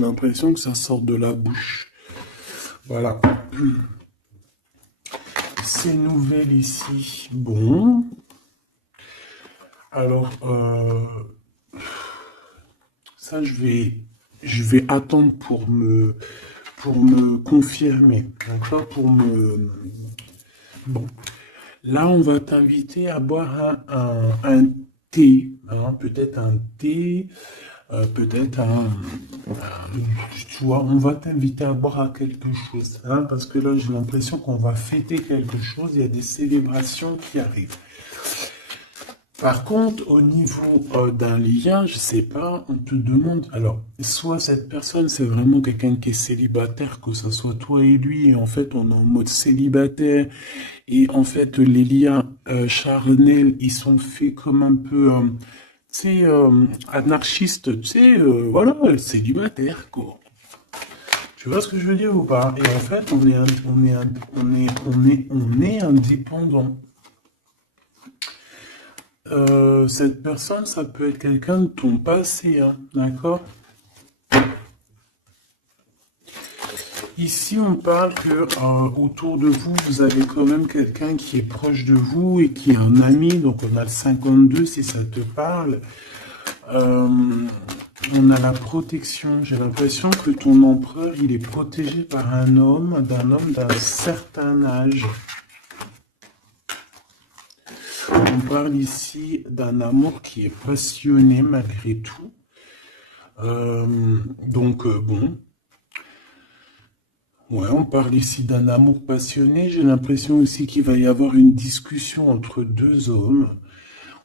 l'impression que ça sort de la bouche. Voilà. Ces nouvelles ici. Bon. Alors, ça, je vais attendre pour me confirmer. D'accord? Bon. Là, on va t'inviter à boire un thé, hein, peut-être un thé, peut-être tu vois, on va t'inviter à boire à quelque chose, hein, parce que là, j'ai l'impression qu'on va fêter quelque chose, il y a des célébrations qui arrivent. Par contre, au niveau d'un lien, je sais pas, on te demande, alors, soit cette personne, c'est vraiment quelqu'un qui est célibataire, que ce soit toi et lui, et en fait, on est en mode célibataire, et en fait, les liens charnels, ils sont faits comme un peu, tu sais, anarchistes, tu sais, voilà, célibataire, quoi. Tu vois ce que je veux dire ou pas? Et en fait, on est indépendant. Cette personne, ça peut être quelqu'un de ton passé, hein, d'accord? Ici, on parle que autour de vous, vous avez quand même quelqu'un qui est proche de vous et qui est un ami. Donc, on a le 52 si ça te parle. Euh, on a la protection. J'ai l'impression que ton empereur, il est protégé par un homme d'un certain âge. On parle ici d'un amour qui est passionné malgré tout. Bon. Ouais, on parle ici d'un amour passionné. J'ai l'impression aussi qu'il va y avoir une discussion entre deux hommes.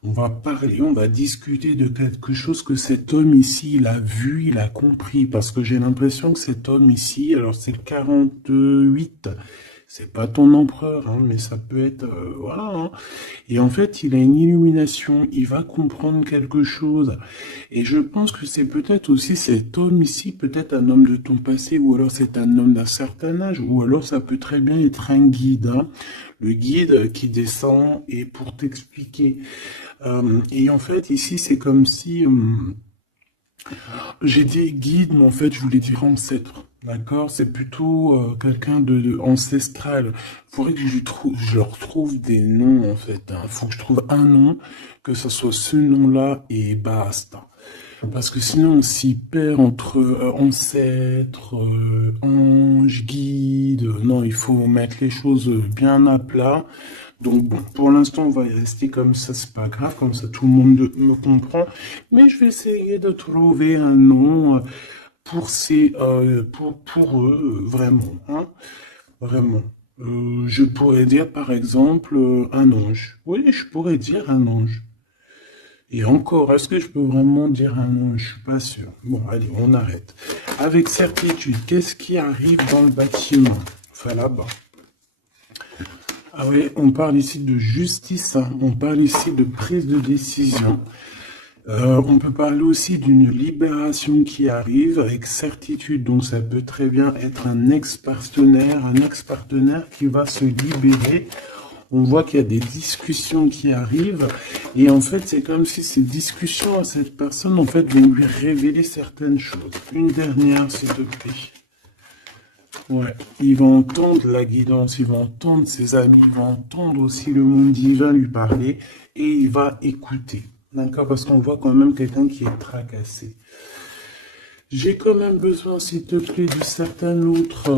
On va parler, on va discuter de quelque chose que cet homme ici, il a vu, il a compris. Parce que j'ai l'impression que cet homme ici, alors c'est le 48, c'est pas ton empereur, hein, mais ça peut être, voilà, hein. Et en fait, il a une illumination, il va comprendre quelque chose. Et je pense que c'est peut-être aussi cet homme ici, peut-être un homme de ton passé, ou alors c'est un homme d'un certain âge, ou alors ça peut très bien être un guide, hein. Le guide qui descend et pour t'expliquer. Et en fait, ici, c'est comme si j'ai dit guide, mais en fait, je voulais dire ancêtre. D'accord? C'est plutôt quelqu'un de ancestral. Il faudrait que je leur trouve des noms, en fait, hein. Il faut que je trouve un nom, que ce soit ce nom-là et basta. Parce que sinon, on s'y perd entre ancêtre, ange, guide. Non, il faut mettre les choses bien à plat. Donc bon, pour l'instant, on va y rester comme ça, c'est pas grave, comme ça tout le monde me comprend. Mais je vais essayer de trouver un nom pour eux, vraiment, hein, vraiment. Je pourrais dire par exemple un ange. Oui, je pourrais dire un ange. Et encore, est-ce que je peux vraiment dire un ange? Je suis pas sûr. Bon, allez, on arrête. Avec certitude, qu'est-ce qui arrive dans le bâtiment? Enfin, là-bas. Ah oui, on parle ici de justice, hein. On parle ici de prise de décision. On peut parler aussi d'une libération qui arrive avec certitude. Donc ça peut très bien être un ex-partenaire qui va se libérer. On voit qu'il y a des discussions qui arrivent. Et en fait, c'est comme si ces discussions à cette personne, en fait, vont lui révéler certaines choses. Une dernière, s'il te plaît. Ouais, il va entendre la guidance, il va entendre ses amis, il va entendre aussi le monde divin lui parler et il va écouter. D'accord? Parce qu'on voit quand même quelqu'un qui est tracassé. J'ai quand même besoin, s'il te plaît, de certains autres...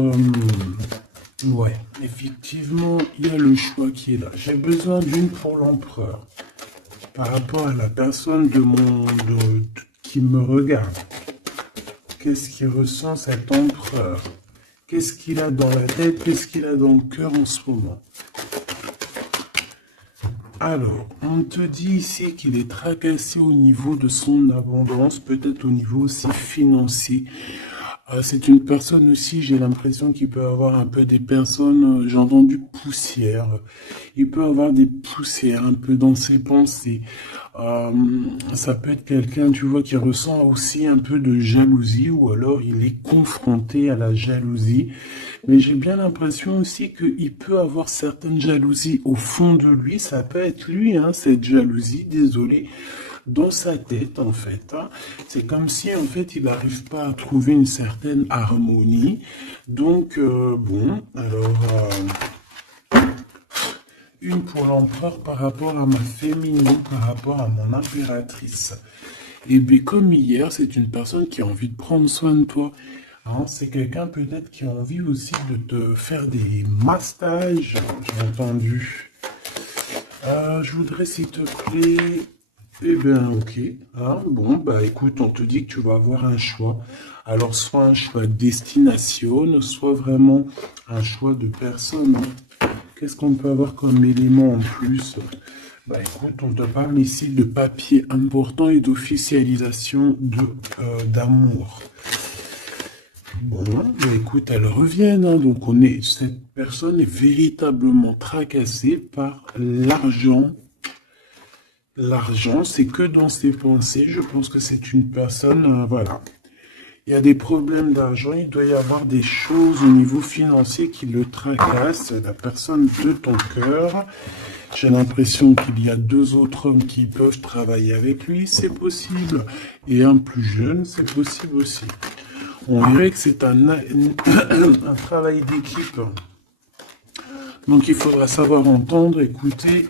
Ouais, effectivement, il y a le choix qui est là. J'ai besoin d'une pour l'empereur. Par rapport à la personne qui me regarde. Qu'est-ce qu'il ressent cet empereur? Qu'est-ce qu'il a dans la tête? Qu'est-ce qu'il a dans le cœur en ce moment? Alors, on te dit ici qu'il est tracassé au niveau de son abondance, peut-être au niveau aussi financier. C'est une personne aussi, j'ai l'impression qu'il peut avoir un peu des personnes, j'ai entendu poussière. Il peut avoir des poussières un peu dans ses pensées. Euh, Ça peut être quelqu'un, tu vois, qui ressent aussi un peu de jalousie ou alors il est confronté à la jalousie. Mais j'ai bien l'impression aussi qu'il peut avoir certaines jalousies au fond de lui. Ça peut être lui, hein, cette jalousie, désolé. dans sa tête, en fait. Hein. C'est comme si, en fait, il n'arrive pas à trouver une certaine harmonie. Donc, bon, alors, une pour l'empereur par rapport à ma féminine, par rapport à mon impératrice. Et bien, comme hier, c'est une personne qui a envie de prendre soin de toi. Hein, c'est quelqu'un peut-être qui a envie aussi de te faire des massages, j'ai entendu. Je voudrais, s'il te plaît... Eh bien, ok. Hein, bon, bah écoute, on te dit que tu vas avoir un choix. Alors, soit un choix de destination, soit vraiment un choix de personne. Hein. Qu'est-ce qu'on peut avoir comme élément en plus? Bah écoute, on te parle ici de papier important et d'officialisation d'amour. Bon, bah écoute, elles reviennent, hein, donc cette personne est véritablement tracassée par l'argent. L'argent, c'est que dans ses pensées. Je pense que c'est une personne, voilà. Il y a des problèmes d'argent, il doit y avoir des choses au niveau financier qui le tracassent. La personne de ton cœur. J'ai l'impression qu'il y a 2 autres hommes qui peuvent travailler avec lui, c'est possible. Et un plus jeune, c'est possible aussi. On dirait que c'est un travail d'équipe. Donc il faudra savoir entendre, écouter,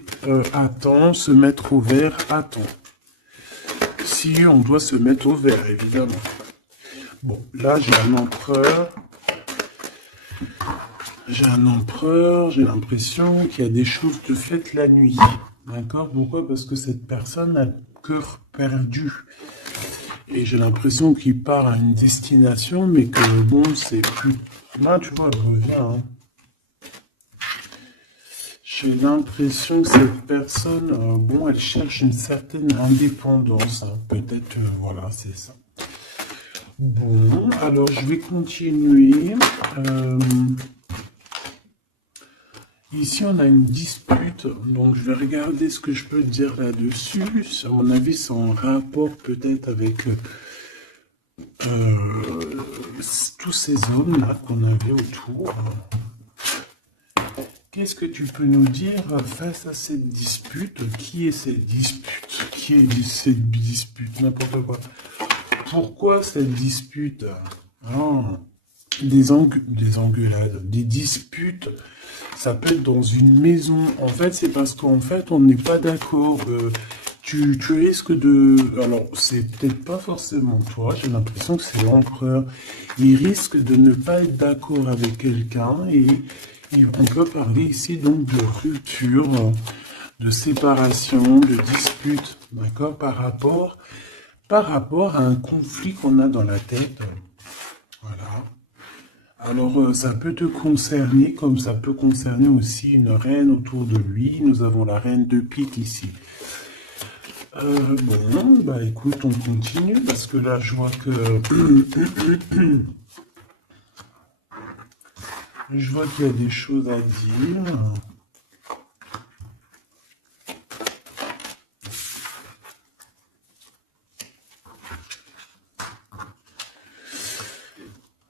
attendre, se mettre au vert, attends. Si on doit se mettre au vert, évidemment. Bon, là j'ai un empereur. J'ai l'impression qu'il y a des choses de faites la nuit. D'accord? Pourquoi? Parce que cette personne a le cœur perdu. Et j'ai l'impression qu'il part à une destination, mais que bon, c'est plus... Là, tu vois, elle revient. Hein. J'ai l'impression que cette personne, bon, elle cherche une certaine indépendance. Hein. Peut-être, voilà, c'est ça. Bon, alors je vais continuer. Ici, on a une dispute, donc je vais regarder ce que je peux dire là-dessus. À mon avis, c'est en rapport peut-être avec tous ces hommes-là qu'on avait autour. Qu'est-ce que tu peux nous dire face à cette dispute? Qui est cette dispute? Qui est cette dispute? N'importe quoi. Pourquoi cette dispute? Des engueulades, des disputes. Ça peut être dans une maison. En fait, c'est parce qu'en fait, on n'est pas d'accord. Tu risques de... Alors, c'est peut-être pas forcément toi. J'ai l'impression que c'est l'empereur. Il risque de ne pas être d'accord avec quelqu'un. Et on peut parler ici donc de rupture, de séparation, de dispute. D'accord? Par rapport à un conflit qu'on a dans la tête. Voilà. Alors, ça peut te concerner, comme ça peut concerner aussi une reine autour de lui. Nous avons la reine de pique ici. Bon, bah écoute, on continue, parce que là, je vois que... je vois qu'il y a des choses à dire.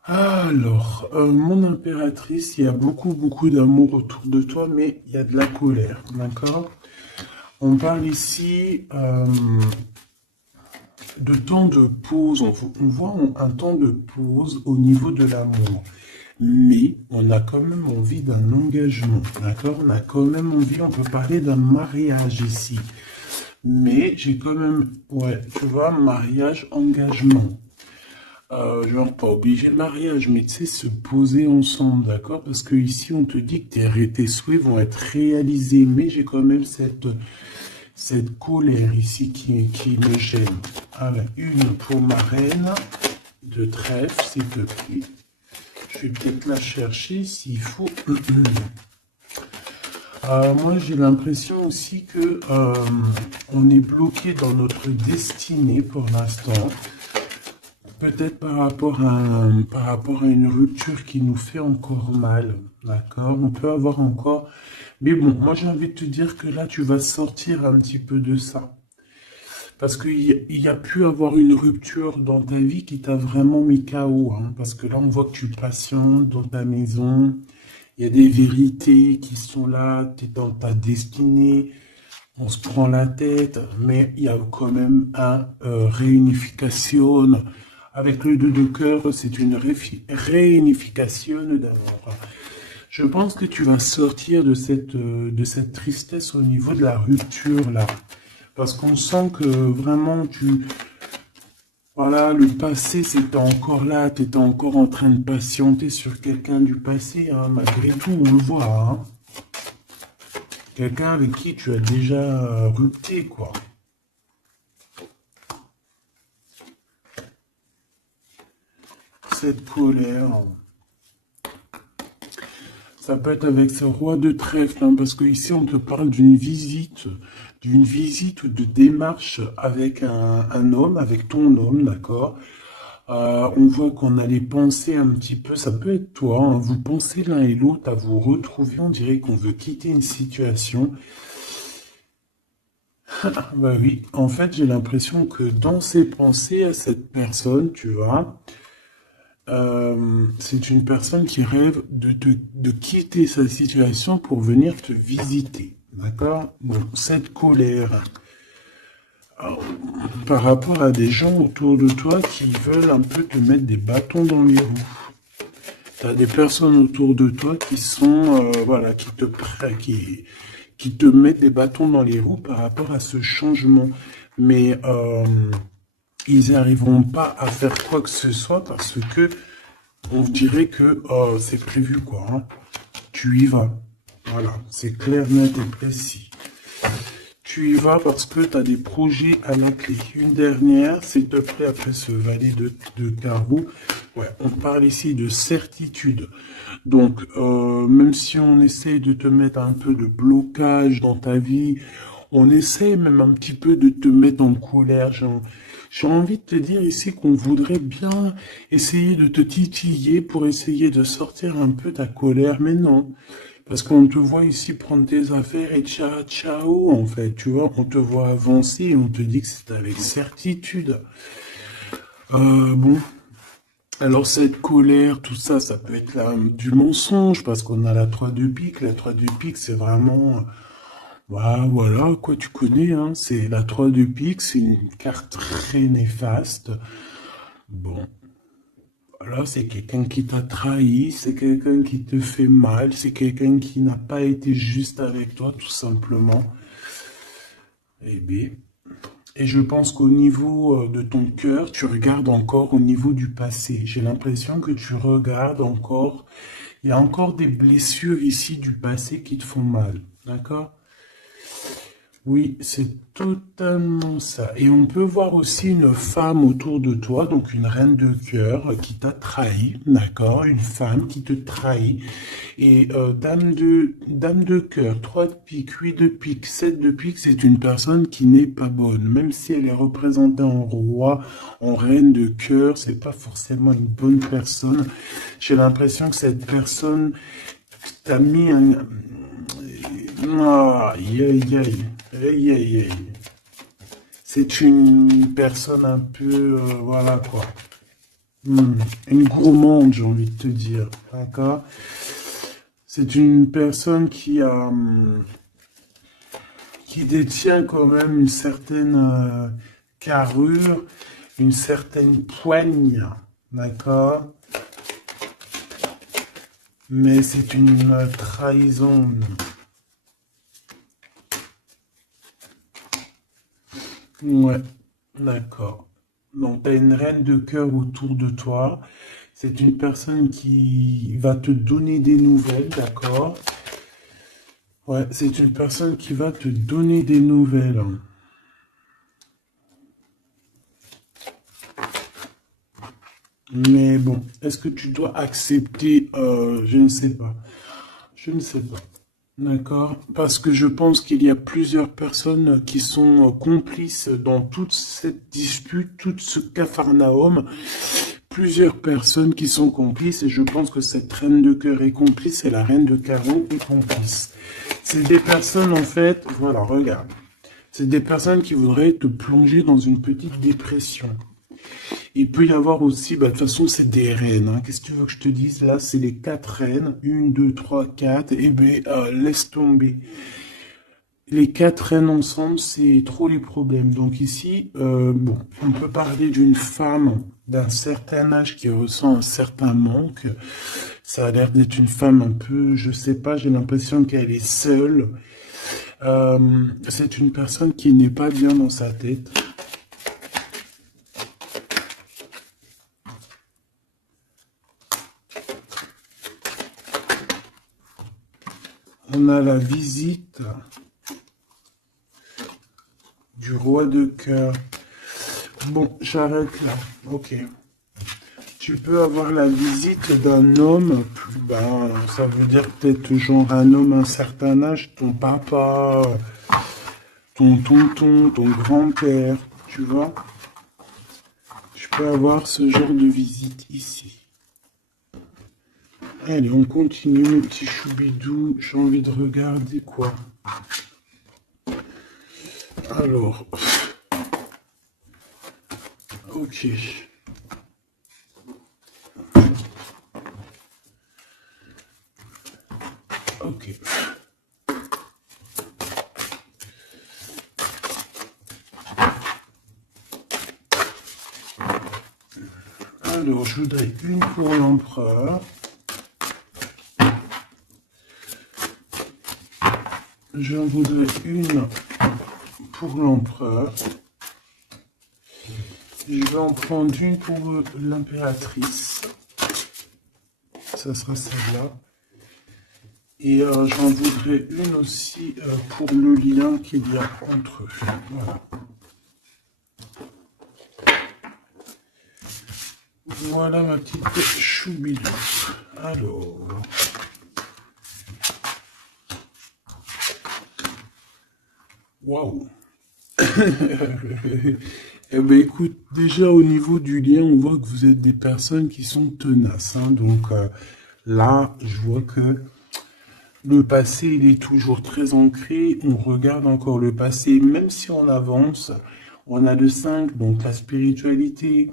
Alors, mon impératrice, il y a beaucoup d'amour autour de toi, mais il y a de la colère, d'accord? On parle ici de temps de pause, on voit un temps de pause au niveau de l'amour. Mais on a quand même envie d'un engagement, d'accord? On a quand même envie, on peut parler d'un mariage ici. Mais j'ai quand même, ouais, tu vois, mariage, engagement. Genre pas obligé de mariage, mais tu sais, se poser ensemble, d'accord? Parce que ici, on te dit que tes souhaits vont être réalisés, mais j'ai quand même cette colère ici qui me gêne. Alors, une pour ma reine de trèfle, s'il te plaît. Je vais peut-être la chercher s'il faut. Moi, j'ai l'impression aussi que on est bloqué dans notre destinée pour l'instant. Peut-être par rapport à une rupture qui nous fait encore mal, d'accord? On peut avoir encore... Mais bon, moi j'ai envie de te dire que là, tu vas sortir un petit peu de ça. Parce qu'il y a pu avoir une rupture dans ta vie qui t'a vraiment mis KO. Hein, parce que là, on voit que tu patientes dans ta maison. Il y a des vérités qui sont là, tu es dans ta destinée. on se prend la tête, mais il y a quand même un réunification. Avec le 2 de cœur, c'est une réunification d'amour. Je pense que tu vas sortir de cette tristesse au niveau de la rupture, là. Parce qu'on sent que vraiment, voilà, le passé, c'était encore là, tu étais encore en train de patienter sur quelqu'un du passé, hein, malgré tout, on le voit, hein. Quelqu'un avec qui tu as déjà rupté, quoi. Cette colère, ça peut être avec ce roi de trèfle, hein, parce que ici on te parle d'une visite ou de démarche avec un homme, avec ton homme, d'accord. On voit qu'on allait penser un petit peu, ça peut être toi, hein, vous pensez l'un et l'autre à vous retrouver, on dirait qu'on veut quitter une situation. Bah oui, en fait j'ai l'impression que dans ses pensées à cette personne, tu vois, c'est une personne qui rêve de quitter sa situation pour venir te visiter. D'accord? Bon, cette colère par rapport à des gens autour de toi qui veulent un peu te mettre des bâtons dans les roues. Tu as des personnes autour de toi qui sont, voilà, qui te mettent des bâtons dans les roues par rapport à ce changement. Mais ils n'arriveront pas à faire quoi que ce soit parce que on dirait que c'est prévu, quoi. Hein. Tu y vas. Voilà, c'est clair, net et précis. Tu y vas parce que tu as des projets à la clé. Une dernière, s'il te plaît, après ce valet de carreau. Ouais, on parle ici de certitude. Donc, même si on essaye de te mettre un peu de blocage dans ta vie, on essaye même un petit peu de te mettre en colère. J'ai envie de te dire ici qu'on voudrait bien essayer de te titiller pour essayer de sortir un peu ta colère, mais non. Parce qu'on te voit ici prendre tes affaires et ciao, ciao, en fait, tu vois, on te voit avancer et on te dit que c'est avec certitude. Bon, alors cette colère, tout ça, ça peut être du mensonge, parce qu'on a la 3 de pique. La 3 de pique, c'est vraiment... Bah, voilà, quoi, tu connais, hein, c'est la 3 de pique, c'est une carte très néfaste. Bon, voilà, c'est quelqu'un qui t'a trahi, c'est quelqu'un qui te fait mal, c'est quelqu'un qui n'a pas été juste avec toi, tout simplement. Eh bien, et je pense qu'au niveau de ton cœur, tu regardes encore au niveau du passé. J'ai l'impression que tu regardes encore, il y a encore des blessures ici du passé qui te font mal, d'accord? Oui, c'est totalement ça. Et on peut voir aussi une femme autour de toi, donc une reine de cœur qui t'a trahi, d'accord? Une femme qui te trahit. Et dame de cœur, 3 de pique, 8 de pique, 7 de pique, c'est une personne qui n'est pas bonne. Même si elle est représentée en roi, en reine de cœur, c'est pas forcément une bonne personne. J'ai l'impression que cette personne t'a mis un... Aïe, aïe, aïe. Aïe, aïe, aïe. C'est une personne un peu, voilà quoi, une gourmande, j'ai envie de te dire, d'accord? C'est une personne qui détient quand même une certaine carrure, une certaine poigne, d'accord? Mais c'est une trahison. Ouais, d'accord. Donc, tu as une reine de cœur autour de toi. C'est une personne qui va te donner des nouvelles, d'accord? Ouais, c'est une personne qui va te donner des nouvelles. Mais bon, est-ce que tu dois accepter? Je ne sais pas. Je ne sais pas. D'accord? Parce que je pense qu'il y a plusieurs personnes qui sont complices dans toute cette dispute, tout ce capharnaüm. Plusieurs personnes qui sont complices et je pense que cette reine de cœur est complice et la reine de carreau est complice. C'est des personnes en fait, voilà, regarde. C'est des personnes qui voudraient te plonger dans une petite dépression. Il peut y avoir aussi, bah, de toute façon, c'est des reines. Hein. Qu'est-ce que tu veux que je te dise? Là, c'est les 4 reines. 1, 2, 3, 4. Eh bien, laisse tomber. les quatre reines ensemble, c'est trop les problèmes. Donc ici, bon, on peut parler d'une femme d'un certain âge qui ressent un certain manque. Ça a l'air d'être une femme un peu, je sais pas, j'ai l'impression qu'elle est seule. C'est une personne qui n'est pas bien dans sa tête. On a la visite du roi de cœur. Bon, j'arrête là. Ok. Tu peux avoir la visite d'un homme, ben, ça veut dire peut-être genre un homme à un certain âge, ton papa, ton tonton, ton grand-père, tu vois. Tu peux avoir ce genre de visite ici. Allez, on continue, mon petit choubidou. J'ai envie de regarder quoi. Alors, ok. Ok. Alors, je voudrais une pour l'empereur. J'en voudrais une pour l'empereur. Je vais en prendre une pour l'impératrice. Ça sera celle-là. Et j'en voudrais une aussi pour le lien qu'il y a entre eux. Voilà. Voilà ma petite choubidou. Alors. Waouh. Eh ben écoute, déjà au niveau du lien, on voit que vous êtes des personnes qui sont tenaces. Hein. Donc là, je vois que le passé, il est toujours très ancré. On regarde encore le passé, même si on avance. On a le 5, donc la spiritualité,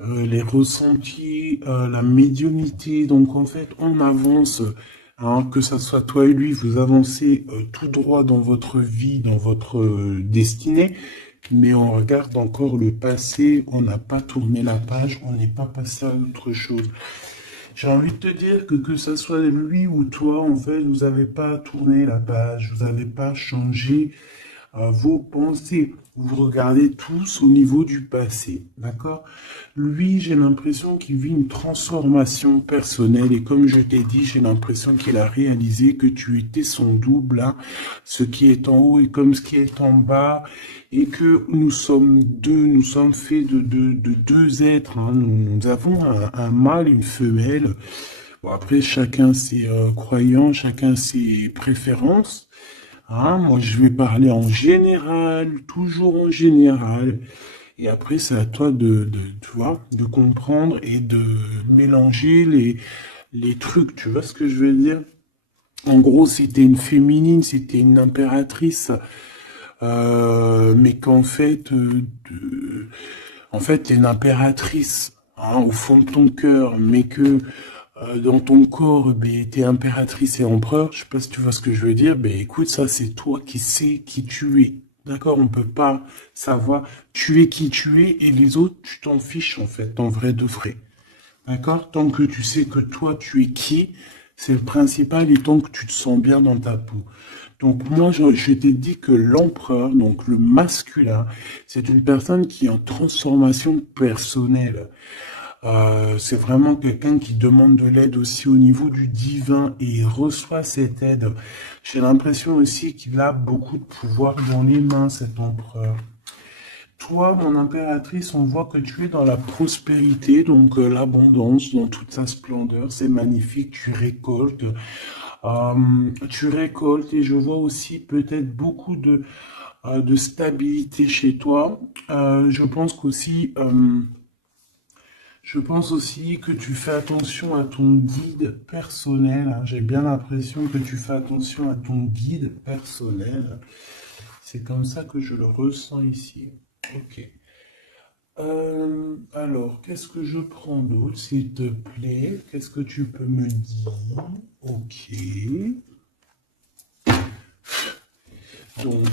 les ressentis, la médiumnité. Donc en fait, on avance, hein, que ça soit toi et lui, vous avancez tout droit dans votre vie, dans votre destinée. Mais on regarde encore le passé, on n'a pas tourné la page, on n'est pas passé à autre chose. J'ai envie de te dire que ça soit lui ou toi, en fait, vous n'avez pas tourné la page, vous n'avez pas changé vos pensées. Vous regardez tous au niveau du passé, d'accord? Lui, j'ai l'impression qu'il vit une transformation personnelle et comme je t'ai dit, j'ai l'impression qu'il a réalisé que tu étais son double, hein, ce qui est en haut et comme ce qui est en bas et que nous sommes deux, nous sommes faits de deux êtres, hein. Nous avons un mâle et une femelle. Bon, après, chacun ses croyances, chacun ses préférences. Ah, moi, je vais parler en général, toujours en général. Et après, c'est à toi tu vois, de comprendre et de mélanger les trucs. Tu vois ce que je veux dire? En gros, c'était une féminine, c'était une impératrice, mais qu'en fait, en fait, t'es une impératrice, hein, au fond de ton cœur, mais que dans ton corps, ben, t'es impératrice et empereur, je sais pas si tu vois ce que je veux dire, ben écoute, ça c'est toi qui sais qui tu es. D'accord? On peut pas savoir tu es qui tu es et les autres, tu t'en fiches en fait, en vrai de vrai. D'accord? Tant que tu sais que toi tu es qui, c'est le principal et tant que tu te sens bien dans ta peau. Donc moi, je t'ai dit que l'empereur, donc le masculin, c'est une personne qui est en transformation personnelle. C'est vraiment quelqu'un qui demande de l'aide aussi au niveau du divin et il reçoit cette aide. J'ai l'impression aussi qu'il a beaucoup de pouvoir dans les mains, cet empereur. Toi, mon impératrice, on voit que tu es dans la prospérité, donc l'abondance dans toute sa splendeur. C'est magnifique, tu récoltes et je vois aussi peut-être beaucoup de stabilité chez toi. Je pense aussi que tu fais attention à ton guide personnel, hein. J'ai bien l'impression que tu fais attention à ton guide personnel. C'est comme ça que je le ressens ici. Ok. Alors, qu'est-ce que je prends d'autre, s'il te plaît? Qu'est-ce que tu peux me dire? Ok. Donc,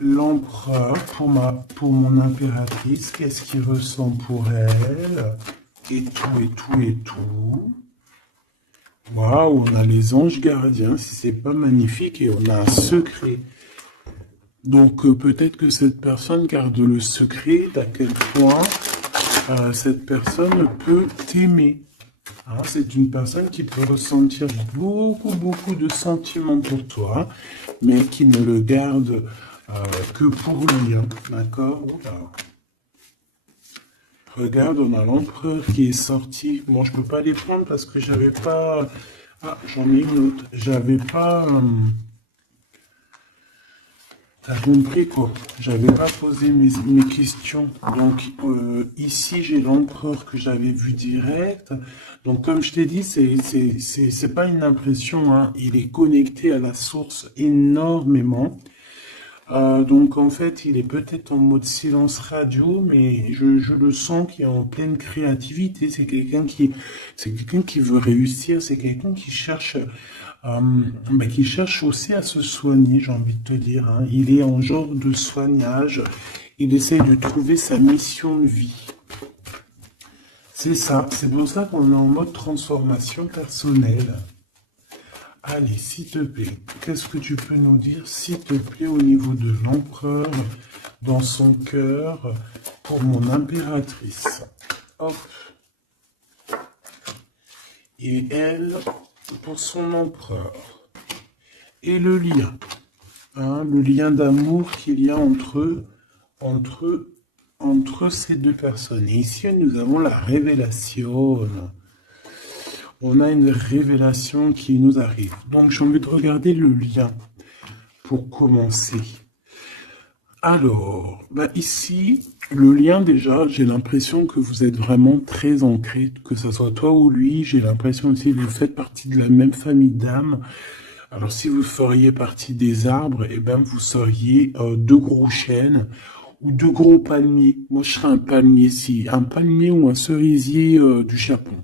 l'empereur, pour mon impératrice, qu'est-ce qu'il ressent pour elle? Et tout, et tout, et tout. Waouh, on a les anges gardiens, si c'est pas magnifique, et on a un secret. Donc, peut-être que cette personne garde le secret d'à quel point cette personne peut t'aimer. Hein, c'est une personne qui peut ressentir beaucoup, beaucoup de sentiments pour toi, mais qui ne le garde que pour lui. Hein, d'accord? Regarde, on a l'empereur qui est sorti. Bon, je peux pas les prendre parce que j'avais pas... Ah, j'en ai une autre. J'avais pas... T'as compris quoi? J'avais pas posé mes questions. Donc ici j'ai l'empereur que j'avais vu direct. Donc comme je t'ai dit, c'est pas une impression, hein. Il est connecté à la source énormément. Donc en fait, il est peut-être en mode silence radio, mais je le sens qu'il est en pleine créativité. C'est quelqu'un qui veut réussir. C'est quelqu'un qui cherche aussi à se soigner, j'ai envie de te dire. Hein. Il est en genre de soignage. Il essaye de trouver sa mission de vie. C'est ça. C'est pour ça qu'on est en mode transformation personnelle. Allez, s'il te plaît, qu'est-ce que tu peux nous dire, s'il te plaît, au niveau de l'empereur, dans son cœur, pour mon impératrice? Hop. Et elle, pour son empereur. Et le lien. Hein, le lien d'amour qu'il y a entre ces deux personnes. Et ici, nous avons la révélation. On a une révélation qui nous arrive. Donc, j'ai envie de regarder le lien pour commencer. Alors, ici, le lien déjà, j'ai l'impression que vous êtes vraiment très ancrés, que ce soit toi ou lui. J'ai l'impression aussi que vous faites partie de la même famille d'âmes. Alors, si vous feriez partie des arbres, eh ben, vous seriez deux gros chênes ou deux gros palmiers. Moi, je serais un palmier ici, un palmier ou un cerisier du Japon.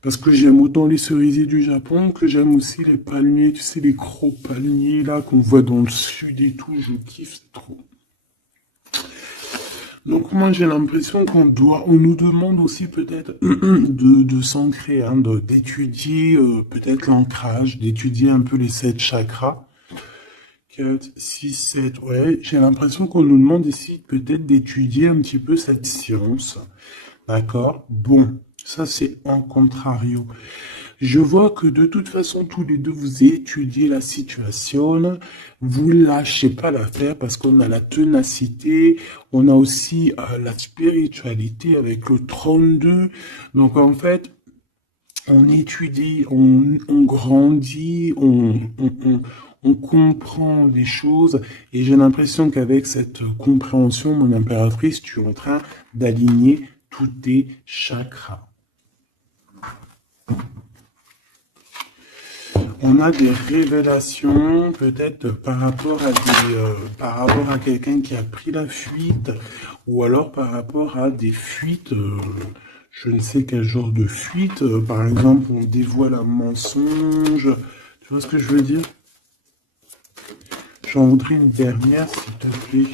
Parce que j'aime autant les cerisiers du Japon que j'aime aussi les palmiers, tu sais, les gros palmiers là qu'on voit dans le sud et tout, je kiffe trop. Donc moi j'ai l'impression on nous demande aussi peut-être de s'ancrer, hein, d'étudier peut-être l'ancrage, d'étudier un peu les 7 chakras. 4, 6, 7, ouais, j'ai l'impression qu'on nous demande ici peut-être d'étudier un petit peu cette science. D'accord? Bon, ça c'est en contrario. Je vois que de toute façon, tous les deux, vous étudiez la situation, vous lâchez pas l'affaire parce qu'on a la ténacité, on a aussi la spiritualité avec le 32. Donc en fait, on étudie, on grandit, on comprend les choses et j'ai l'impression qu'avec cette compréhension, mon impératrice, tu es en train d'aligner tous tes chakras. On a des révélations, peut-être par rapport à quelqu'un qui a pris la fuite, ou alors par rapport à des fuites, je ne sais quel genre de fuite, par exemple, on dévoile un mensonge, tu vois ce que je veux dire? J'en voudrais une dernière, s'il te plaît.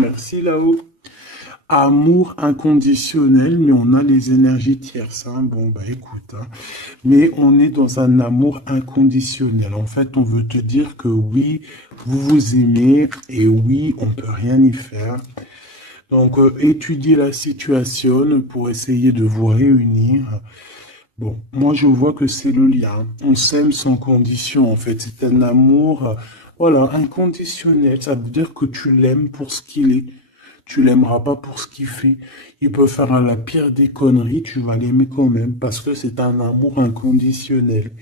Merci là-haut. Amour inconditionnel, mais on a les énergies tierces. Hein. Bon, écoute. Hein. Mais on est dans un amour inconditionnel. En fait, on veut te dire que oui, vous vous aimez et oui, on peut rien y faire. Donc, étudiez la situation pour essayer de vous réunir. Bon, moi, je vois que c'est le lien. On s'aime sans condition, en fait. C'est un amour, voilà, inconditionnel. Ça veut dire que tu l'aimes pour ce qu'il est. Tu l'aimeras pas pour ce qu'il fait. Il peut faire la pire des conneries, tu vas l'aimer quand même, parce que c'est un amour inconditionnel.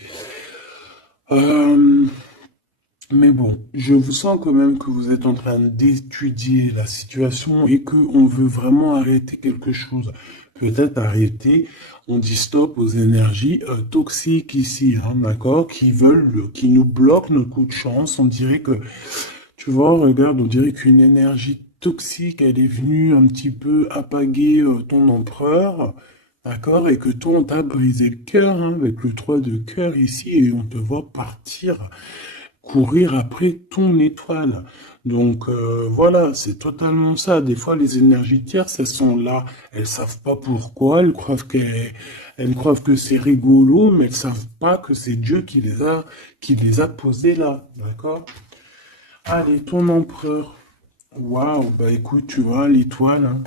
Mais bon, je vous sens quand même que vous êtes en train d'étudier la situation et qu'on veut vraiment arrêter quelque chose. Peut-être arrêter, on dit stop aux énergies toxiques ici, hein, d'accord, qui nous bloquent notre coup de chance. On dirait que, tu vois, regarde, on dirait qu'une énergie toxique, elle est venue un petit peu apaguer ton empereur, D'accord? Et que toi, on t'a brisé le cœur, hein, avec le 3 de cœur ici, et on te voit partir, courir après ton étoile. Donc voilà, c'est totalement ça. Des fois, les énergies tierces, elles sont là, elles savent pas pourquoi, elles croient que c'est rigolo, mais elles savent pas que c'est Dieu qui les a posées là. D'accord? Allez, ton empereur. Waouh, bah écoute, tu vois, l'étoile, hein,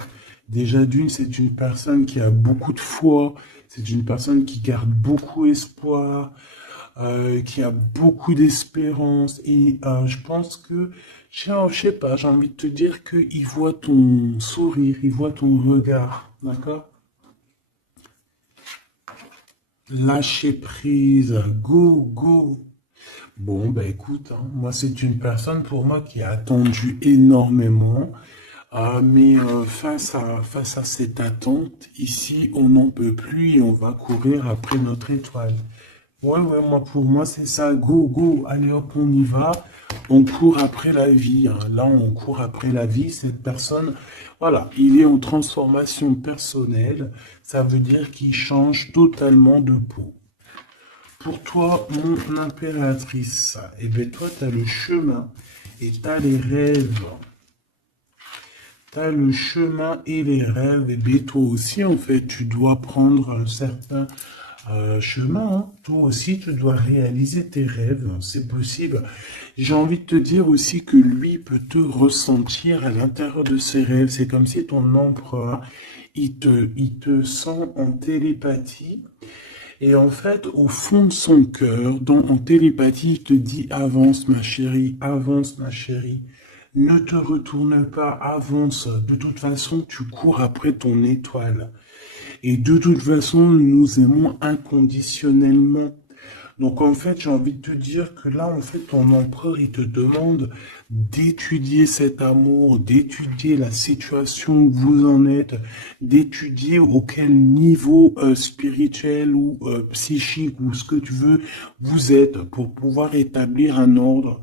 déjà d'une, c'est une personne qui a beaucoup de foi, c'est une personne qui garde beaucoup espoir, qui a beaucoup d'espérance, et je pense que, je sais pas, j'ai envie de te dire qu'il voit ton sourire, il voit ton regard, d'accord? Lâcher prise, go, go. Bon, bah écoute, hein, moi c'est une personne pour moi qui a attendu énormément. Mais face à cette attente, ici, on n'en peut plus et on va courir après notre étoile. Ouais, ouais, moi, pour moi, c'est ça. Go, go, allez hop, on y va. On court après la vie, hein. Là, on court après la vie. Cette personne, voilà, il est en transformation personnelle. Ça veut dire qu'il change totalement de peau. Pour toi, mon impératrice, eh bien, toi, tu as le chemin et tu as les rêves. T'as le chemin et les rêves, et bien toi aussi, en fait, tu dois prendre un certain chemin, hein. Toi aussi, tu dois réaliser tes rêves, c'est possible. J'ai envie de te dire aussi que lui peut te ressentir à l'intérieur de ses rêves. C'est comme si ton empereur, il te sent en télépathie. Et en fait, au fond de son cœur, en télépathie, il te dit avance ma chérie, ne te retourne pas, avance. De toute façon, tu cours après ton étoile. Et de toute façon, nous nous aimons inconditionnellement. Donc en fait, j'ai envie de te dire que là, en fait, ton empereur, il te demande d'étudier cet amour, d'étudier la situation où vous en êtes, d'étudier auquel niveau spirituel ou psychique ou ce que tu veux vous êtes pour pouvoir établir un ordre.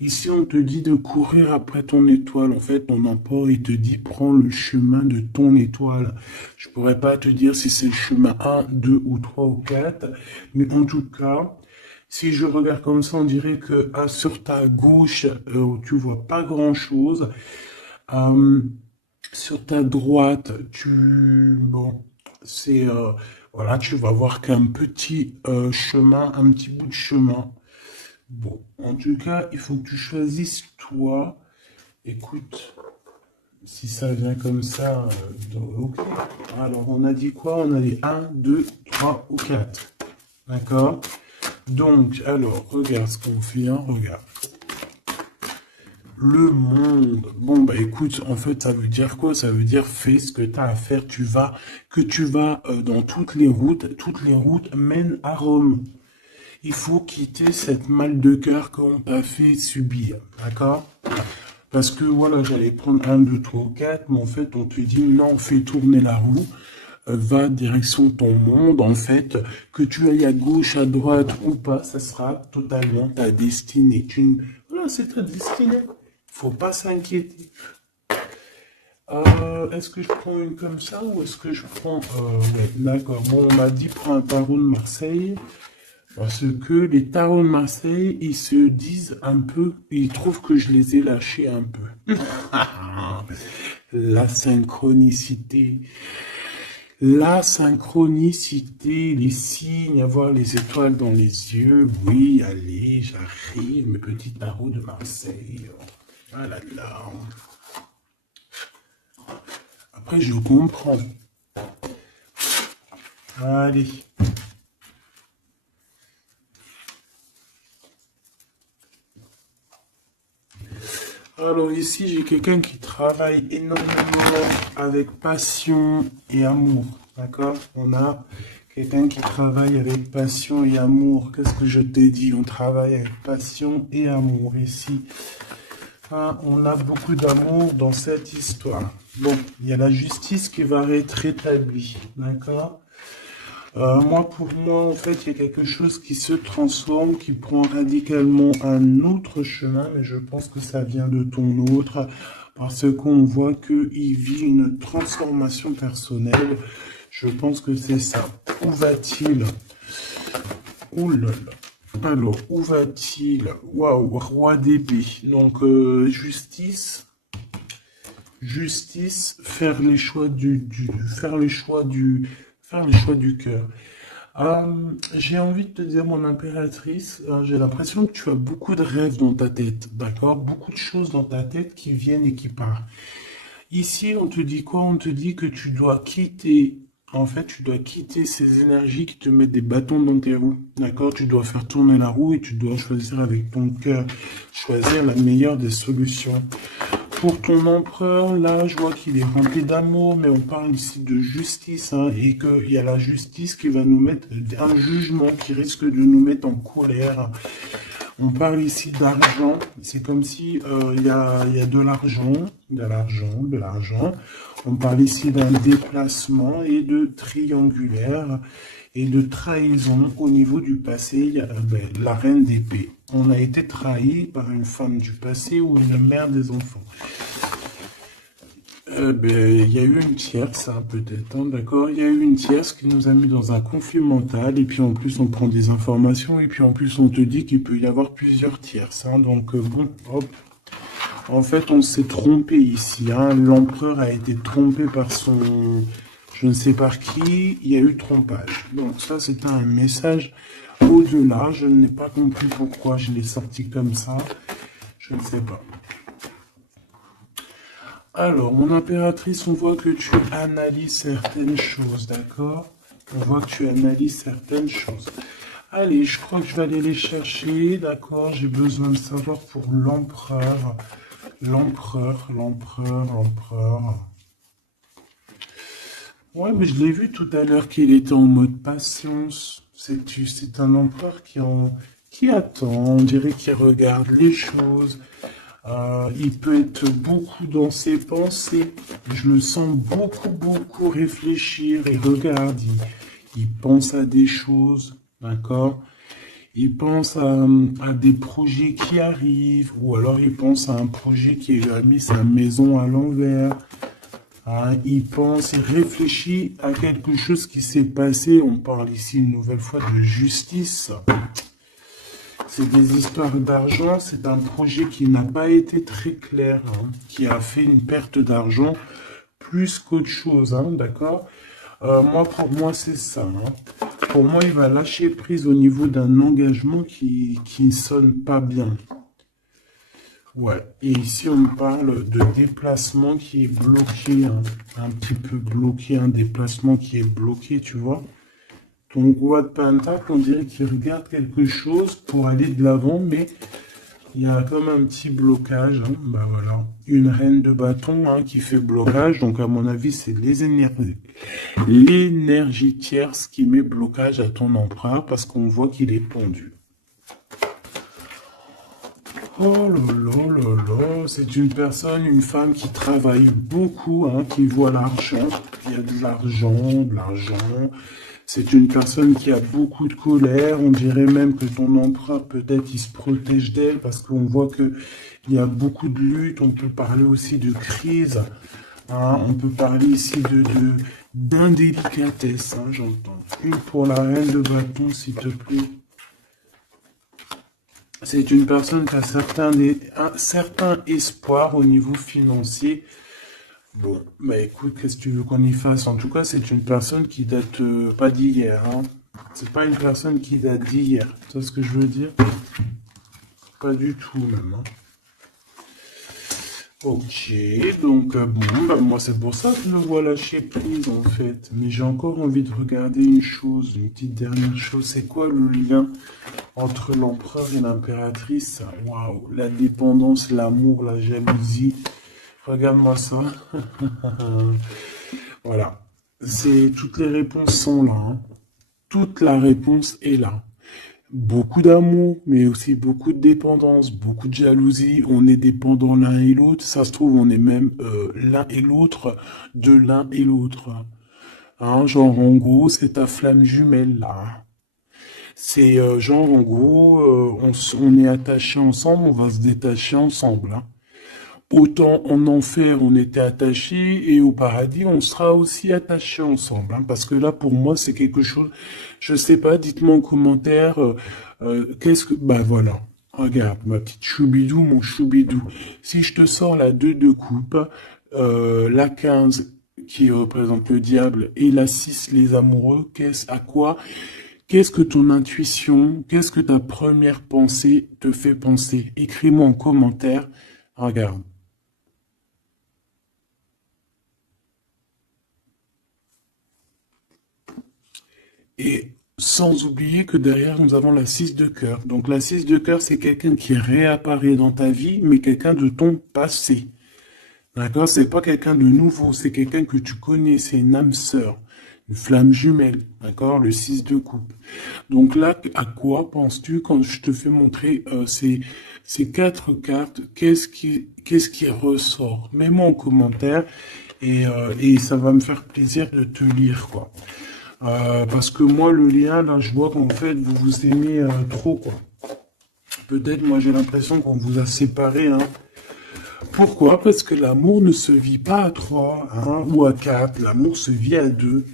Ici, on te dit de courir après ton étoile. En fait, ton empereur, il te dit, prends le chemin de ton étoile. Je pourrais pas te dire si c'est le chemin un, 2 ou 3 ou 4, mais en tout cas, si je regarde comme ça, on dirait que sur ta gauche, tu vois pas grand-chose. Euh, Sur ta droite, bon, c'est, voilà, tu vas voir qu'un petit chemin, un petit bout de chemin. Bon, en tout cas, il faut que tu choisisses toi. Écoute, si ça vient comme ça, ok. Alors, on a dit quoi? On a dit un, 2, 3 ou 4. D'accord? Donc, alors, regarde ce qu'on fait, hein, regarde. Le monde. Bon, bah écoute, en fait, ça veut dire quoi? Ça veut dire fais ce que tu as à faire. Tu vas dans toutes les routes mènent à Rome. Il faut quitter cette mal de cœur qu'on t'a fait subir, d'accord? Parce que voilà, j'allais prendre un, deux, trois, quatre, mais en fait, on te dit non, fais tourner la roue, va direction ton monde, en fait, que tu ailles à gauche, à droite ou pas, ça sera totalement ta destinée. Voilà, c'est ta destinée. Faut pas s'inquiéter. Est-ce que je prends une comme ça ou est-ce que je prends... ouais, d'accord. Bon, on m'a dit prends un tarot de Marseille. Parce que les tarots de Marseille, ils se disent un peu, ils trouvent que je les ai lâchés un peu. La synchronicité. La synchronicité, les signes, avoir les étoiles dans les yeux. Oui, allez, j'arrive, mes petits tarots de Marseille. Ah là là. Après, je comprends. Allez. Alors ici, j'ai quelqu'un qui travaille énormément avec passion et amour. D'accord? On a quelqu'un qui travaille avec passion et amour. Qu'est-ce que je t'ai dit? On travaille avec passion et amour ici. Hein, on a beaucoup d'amour dans cette histoire. Bon, il y a la justice qui va être rétablie. D'accord? Pour moi, en fait, il y a quelque chose qui se transforme, qui prend radicalement un autre chemin, mais je pense que ça vient de ton autre, parce qu'on voit qu'il vit une transformation personnelle. Je pense que c'est ça. Où va-t-il? Ouh là là. Alors, où va-t-il? Waouh, roi d'épée. Donc, justice. Justice, faire les choix faire les choix faire les choix du cœur. J'ai envie de te dire, mon impératrice, j'ai l'impression que tu as beaucoup de rêves dans ta tête, d'accord? Beaucoup de choses dans ta tête qui viennent et qui partent. Ici, on te dit quoi? On te dit que tu dois quitter, en fait, tu dois quitter ces énergies qui te mettent des bâtons dans tes roues, d'accord? Tu dois faire tourner la roue et tu dois choisir avec ton cœur, choisir la meilleure des solutions. Pour ton empereur, là, je vois qu'il est rempli d'amour, mais on parle ici de justice, hein, et qu'il y a la justice qui va nous mettre un jugement qui risque de nous mettre en colère. On parle ici d'argent. C'est comme si il y a de l'argent, de l'argent. On parle ici d'un déplacement et de triangulaire et de trahison au niveau du passé. Il y a, la reine d'épée. On a été trahi par une femme du passé ou une mère des enfants. Il y a eu une tierce, hein, peut-être, hein, d'accord? Il y a eu une tierce qui nous a mis dans un conflit mental, et puis en plus on prend des informations, et puis en plus on te dit qu'il peut y avoir plusieurs tierces, hein, donc bon, hop. En fait, on s'est trompé ici, hein. L'empereur a été trompé par son... Je ne sais par qui, il y a eu trompage. Donc ça, c'était un message au-delà. Je n'ai pas compris pourquoi je l'ai sorti comme ça. Je ne sais pas. Alors, mon impératrice, on voit que tu analyses certaines choses, d'accord? On voit que tu analyses certaines choses. Allez, je crois que je vais aller les chercher, d'accord? J'ai besoin de savoir pour l'empereur. L'empereur. Ouais, mais je l'ai vu tout à l'heure qu'il était en mode patience. C'est un empereur qui attend, on dirait qu'il regarde les choses. Il peut être beaucoup dans ses pensées. Je le sens beaucoup réfléchir et regarde. Il pense à des choses, d'accord? Il pense à des projets qui arrivent, ou alors il pense à un projet qui lui a mis sa maison à l'envers. Il pense, il réfléchit à quelque chose qui s'est passé. On parle ici une nouvelle fois de justice. C'est des histoires d'argent, c'est un projet qui n'a pas été très clair, hein, qui a fait une perte d'argent plus qu'autre chose, hein, d'accord? Pour moi, c'est ça. Hein. Pour moi, il va lâcher prise au niveau d'un engagement qui ne sonne pas bien. Ouais, et ici, on parle de déplacement qui est bloqué, hein, un petit peu bloqué, un déplacement qui est bloqué, tu vois? Ton roi de Pentacle, on dirait qu'il regarde quelque chose pour aller de l'avant, mais il y a comme un petit blocage. Hein. Bah voilà, une reine de bâton hein, qui fait blocage. Donc à mon avis, c'est l'énergie tierce qui met blocage à ton empereur parce qu'on voit qu'il est pendu. Oh là, c'est une personne, une femme qui travaille beaucoup, hein, qui voit l'argent. Il y a de l'argent. C'est une personne qui a beaucoup de colère. On dirait même que ton empereur, peut-être, il se protège d'elle parce qu'on voit que il y a beaucoup de luttes. On peut parler aussi de crise. Hein, on peut parler ici d'indélicatesse, hein, j'entends. Une pour la reine de bâton, s'il te plaît. C'est une personne qui a un certain espoir au niveau financier. Bon, bah écoute, qu'est-ce que tu veux qu'on y fasse? En tout cas, c'est une personne qui date pas d'hier. Hein. C'est pas une personne qui date d'hier. Tu vois ce que je veux dire? Pas du tout même. Hein. Ok, donc bon, bah, moi c'est pour ça que je le vois lâcher prise en fait. Mais j'ai encore envie de regarder une chose, une petite dernière chose. C'est quoi le lien entre l'empereur et l'impératrice? Waouh, la dépendance, l'amour, la jalousie. Regarde-moi ça. Voilà. Toutes les réponses sont là. Hein. Toute la réponse est là. Beaucoup d'amour, mais aussi beaucoup de dépendance, beaucoup de jalousie. On est dépendants l'un et l'autre. Ça se trouve, on est même l'un et l'autre de l'un et l'autre. Hein, genre, en gros, c'est ta flamme jumelle, là. C'est genre, en gros, on est attachés ensemble, on va se détacher ensemble. Hein. autant en enfer on était attachés et au paradis on sera aussi attachés ensemble. Hein, parce que là pour moi c'est quelque chose, je sais pas, dites-moi en commentaire, qu'est-ce que... Bah voilà, regarde ma petite choubidou, mon choubidou. Si je te sors la 2 de coupe, la 15 qui représente le diable et la 6 les amoureux, qu'est-ce que ton intuition, qu'est-ce que ta première pensée te fait penser? Écris-moi en commentaire. Regarde. Et sans oublier que derrière, nous avons la 6 de cœur. Donc la 6 de cœur, c'est quelqu'un qui réapparaît dans ta vie, mais quelqu'un de ton passé. D'accord? C'est pas quelqu'un de nouveau, c'est quelqu'un que tu connais, c'est une âme sœur, une flamme jumelle. D'accord? Le 6 de coupe. Donc là, à quoi penses-tu quand je te fais montrer ces 4 cartes? Qu'est-ce qui ressort? Mets-moi en commentaire et ça va me faire plaisir de te lire, quoi. Parce que moi, le lien, là, je vois qu'en fait, vous vous aimez trop, quoi. Peut-être, moi, j'ai l'impression qu'on vous a séparés, hein. Pourquoi? Parce que l'amour ne se vit pas à 3, hein, ou à 4. L'amour se vit à 2.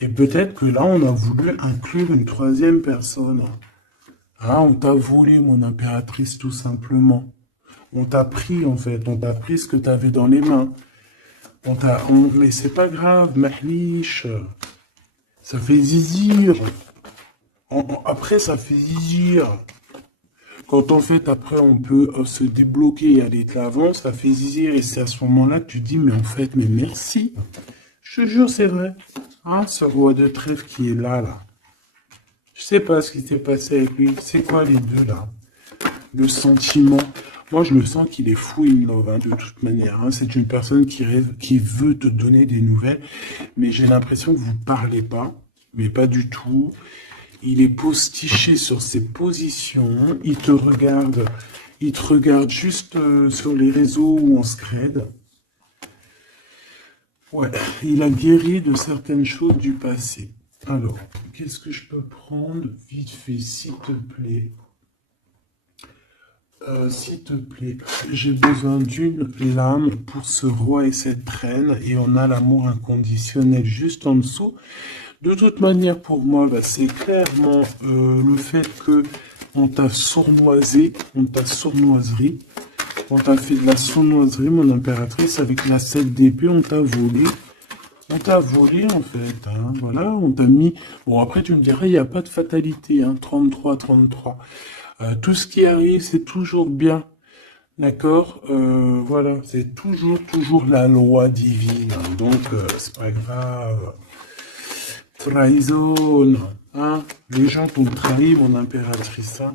Et peut-être que là, on a voulu inclure une troisième personne. Hein, on t'a volé, mon impératrice, tout simplement. On t'a pris, en fait. On t'a pris ce que tu avais dans les mains. Mais c'est pas grave, mahlish. Ça fait zizir. Après, ça fait zizir. Quand en fait, après, on peut se débloquer et aller de l'avant, ça fait zizir. Et c'est à ce moment-là que tu dis, mais en fait, mais merci. Je te jure, c'est vrai. Hein, ce roi de trèfle qui est là, là. Je sais pas ce qui s'est passé avec lui. C'est quoi les deux, là? Le sentiment. Moi, je le sens qu'il est fou in love, hein, de toute manière. Hein. C'est une personne qui rêve, qui veut te donner des nouvelles. Mais j'ai l'impression que vous parlez pas. Mais pas du tout. Il est postiché sur ses positions. Il te regarde juste sur les réseaux où on se crède. Ouais, il a guéri de certaines choses du passé. Alors, qu'est-ce que je peux prendre vite fait, s'il te plaît? S'il te plaît, j'ai besoin d'une lame pour ce roi et cette reine, et on a l'amour inconditionnel juste en dessous. De toute manière, pour moi, bah, c'est clairement le fait que on t'a sournoisé, on t'a sournoiserie, on t'a fait de la sournoiserie, mon impératrice, avec la 7 d'épée, on t'a volé. On t'a volé, en fait, hein, voilà, on t'a mis... Bon, après, tu me dirais, il n'y a pas de fatalité, hein, 33, 33. Tout ce qui arrive, c'est toujours bien, d'accord? Voilà, c'est toujours la loi divine, hein, donc c'est pas grave. Trahison, hein? Les gens t'ont trahi, mon impératrice, hein?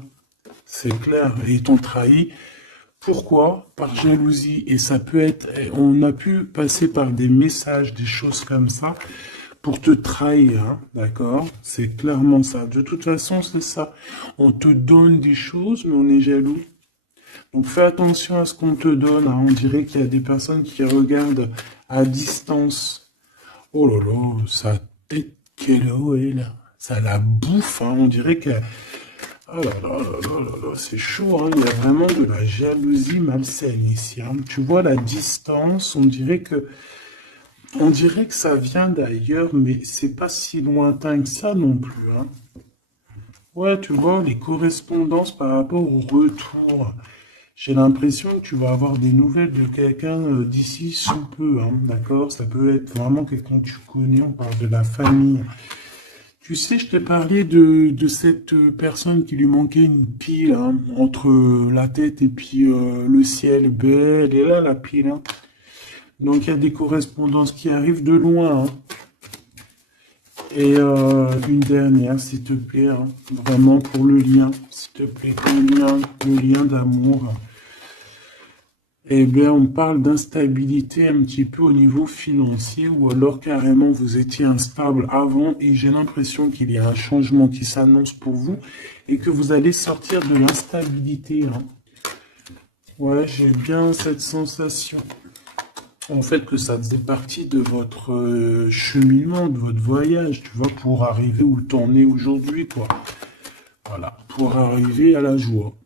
C'est clair, et ils t'ont trahi. Pourquoi? Par jalousie. Et ça peut être, on a pu passer par des messages, des choses comme ça, pour te trahir, hein, d'accord? C'est clairement ça. De toute façon, c'est ça. On te donne des choses, mais on est jaloux. Donc fais attention à ce qu'on te donne. Hein. On dirait qu'il y a des personnes qui regardent à distance. Oh là là, sa tête qu'elle est là. Ça la bouffe, hein. On dirait que... Oh là là là là là là, c'est chaud, hein. Il y a vraiment de la jalousie malsaine ici. Hein. Tu vois la distance, on dirait que ça vient d'ailleurs, mais c'est pas si lointain que ça non plus. Hein. Ouais, tu vois, les correspondances par rapport au retour. J'ai l'impression que tu vas avoir des nouvelles de quelqu'un d'ici sous peu, hein, d'accord? Ça peut être vraiment quelqu'un que tu connais, on parle de la famille. Tu sais, je t'ai parlé de cette personne qui lui manquait une pile, hein, entre la tête et puis le ciel. Ben, elle est là, la pile. Hein. Donc, il y a des correspondances qui arrivent de loin. Hein. Et une dernière, s'il te plaît, hein, vraiment pour le lien, s'il te plaît, le lien d'amour. Eh bien, on parle d'instabilité un petit peu au niveau financier, ou alors carrément vous étiez instable avant, et j'ai l'impression qu'il y a un changement qui s'annonce pour vous, et que vous allez sortir de l'instabilité. Hein. Ouais, j'ai bien cette sensation. En fait, que ça faisait partie de votre cheminement, de votre voyage, tu vois, pour arriver où t'en es aujourd'hui, quoi. Voilà, pour arriver à la joie.